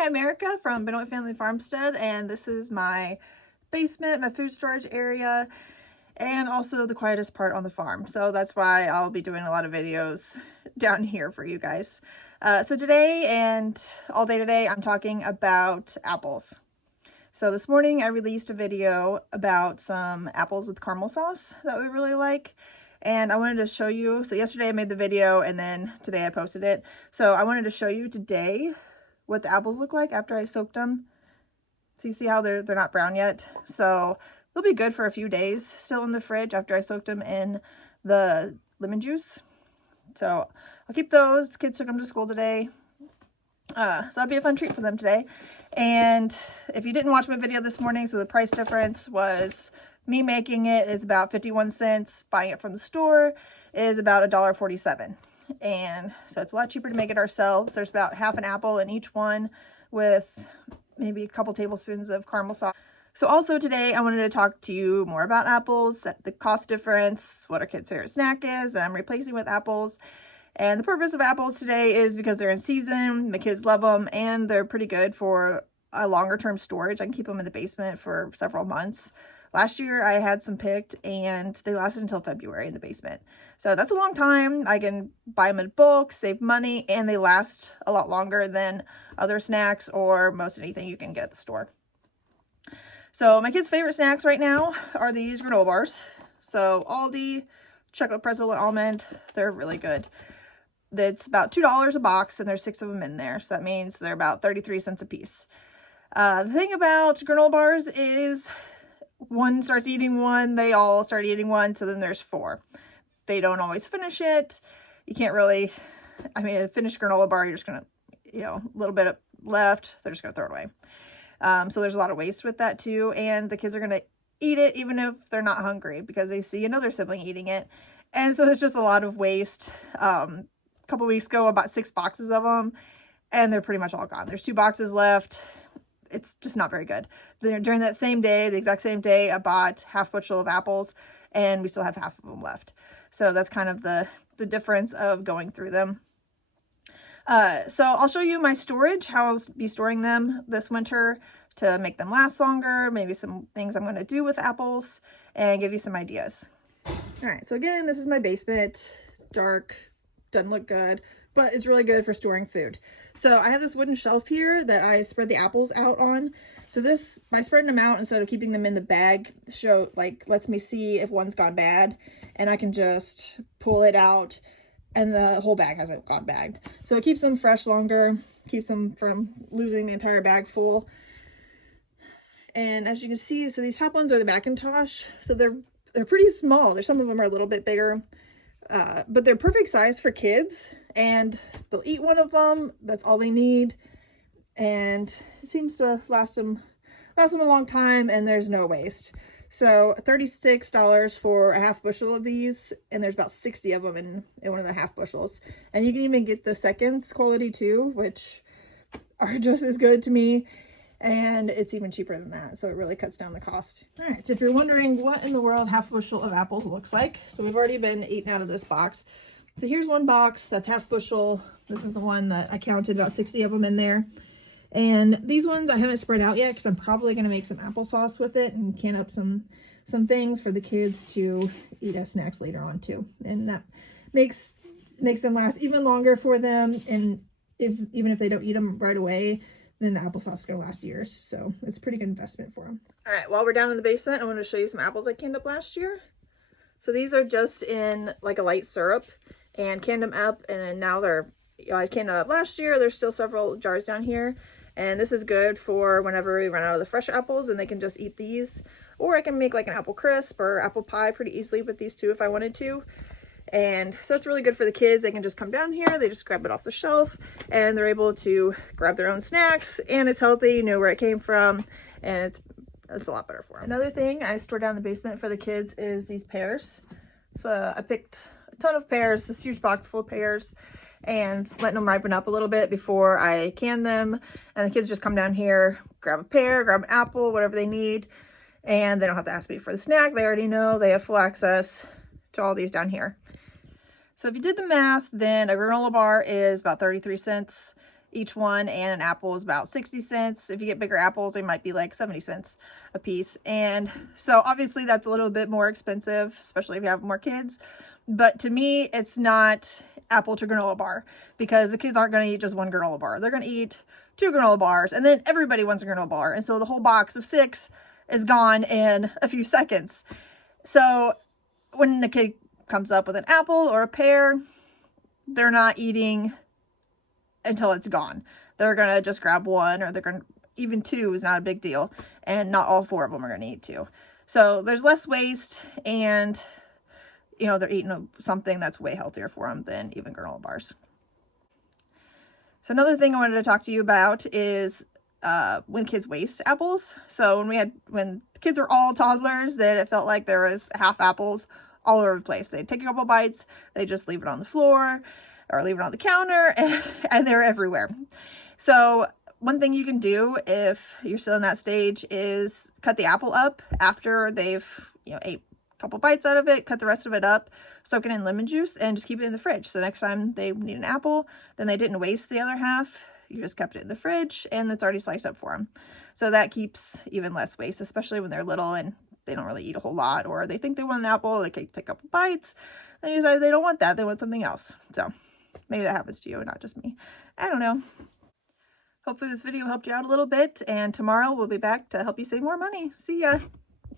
Hi, I'm Erica from Benoit Family Farmstead, and this is my basement, my food storage area, and also the quietest part on the farm. So that's why I'll be doing a lot of videos down here for you guys. So today and all day today, I'm talking about apples. So this morning I released a video about some apples with caramel sauce that we really like. And I wanted to show you, so yesterday I made the video and then today I posted it. So I wanted to show you today what the apples look like after I soaked them. So you see how they're not brown yet. So they'll be good for a few days still in the fridge after I soaked them in the lemon juice. So I'll keep those. The kids took them to school today. So that'll be a fun treat for them today. And if you didn't watch my video this morning, so the price difference was me making it is about 51 cents. Buying it from the store is about $1.47. And so it's a lot cheaper to make it ourselves. There's about half an apple in each one with maybe a couple tablespoons of caramel sauce. So also today I wanted to talk to you more about apples, the cost difference, what our kids' favorite snack is that I'm replacing with apples. And the purpose of apples today is because they're in season, the kids love them, and they're pretty good for a longer term storage. I can keep them in the basement for several months. Last year I had some picked and they lasted until February in the basement. So that's a long time. I can buy them in bulk, save money, and they last a lot longer than other snacks or most anything you can get at the store. So my kids' favorite snacks right now are these granola bars. So Aldi, chocolate pretzel and almond, they're really good. It's about $2 a box and there's 6 of them in there. So that means they're about 33 cents a piece. The thing about granola bars is one starts eating one, they all start eating one, so then there's 4. They don't always finish it. You can't really, I mean, a finished granola bar, you're just gonna, a little bit left, they're just gonna throw it away. So there's a lot of waste with that too, and the kids are gonna eat it even if they're not hungry because they see another sibling eating it. And so there's just a lot of waste. A couple weeks ago, I bought 6 boxes of them, and they're pretty much all gone. There's 2 boxes left. It's just not very good. During that same day, the exact same day, I bought half bushel of apples and we still have half of them left. So that's kind of the difference of going through them. So I'll show you my storage, how I'll be storing them this winter to make them last longer, maybe some things I'm going to do with apples, and give you some ideas. All right, so again, this is my basement. Dark, doesn't look good, but it's really good for storing food. So I have this wooden shelf here that I spread the apples out on. So this, by spreading them out instead of keeping them in the bag, lets me see if one's gone bad, and I can just pull it out and the whole bag hasn't gone bad. So it keeps them fresh longer, keeps them from losing the entire bag full. And as you can see, so these top ones are the Macintosh. So they're pretty small. Some of them are a little bit bigger. But they're perfect size for kids, and they'll eat one of them. That's all they need, and it seems to last them a long time, and there's no waste. So $36 for a half bushel of these, and there's about 60 of them in one of the half bushels. And you can even get the seconds quality too, which are just as good to me. And it's even cheaper than that, so it really cuts down the cost. All right, so if you're wondering what in the world half bushel of apples looks like, so we've already been eating out of this box. So here's one box that's half bushel. This is the one that I counted, about 60 of them in there. And these ones I haven't spread out yet because I'm probably going to make some applesauce with it and can up some things for the kids to eat as snacks later on too. And that makes them last even longer for them. And even if they don't eat them right away, then the applesauce is going to last years. So it's a pretty good investment for them. All right, while we're down in the basement, I want to show you some apples I canned up last year. So these are just in like a light syrup and canned them up. And then now I canned them up last year. There's still several jars down here. And this is good for whenever we run out of the fresh apples and they can just eat these. Or I can make like an apple crisp or apple pie pretty easily with these two if I wanted to. And so it's really good for the kids. They can just come down here, they just grab it off the shelf, and they're able to grab their own snacks, and it's healthy, you know where it came from, and it's a lot better for them. Another thing I store down in the basement for the kids is these pears. So I picked a ton of pears, this huge box full of pears, and letting them ripen up a little bit before I can them. And the kids just come down here, grab a pear, grab an apple, whatever they need, and they don't have to ask me for the snack. They already know they have full access to all these down here. So if you did the math, then a granola bar is about 33 cents each one, and an apple is about 60 cents. If you get bigger apples, they might be like 70 cents a piece. And so obviously that's a little bit more expensive, especially if you have more kids. But to me, it's not apple to granola bar, because the kids aren't going to eat just one granola bar. They're going to eat 2 granola bars, and then everybody wants a granola bar. And so the whole box of 6 is gone in a few seconds. So when the kid comes up with an apple or a pear, they're not eating until it's gone. They're going to just grab one, or they're going to, even 2 is not a big deal. And not all 4 of them are going to eat 2. So there's less waste, and you know, they're eating something that's way healthier for them than even granola bars. So another thing I wanted to talk to you about is when kids waste apples. So when the kids were all toddlers, then it felt like there was half apples all over the place. They'd take a couple bites, they just leave it on the floor or leave it on the counter, and they're everywhere. So one thing you can do if you're still in that stage is cut the apple up after they've, you know, ate couple bites out of it, cut the rest of it up, soak it in lemon juice, and just keep it in the fridge. So next time they need an apple, then they didn't waste the other half. You just kept it in the fridge, and it's already sliced up for them. So that keeps even less waste, especially when they're little and they don't really eat a whole lot, or they think they want an apple, they can take a couple bites, and they decide they don't want that, they want something else. So maybe that happens to you and not just me. I don't know. Hopefully this video helped you out a little bit, and tomorrow we'll be back to help you save more money. See ya!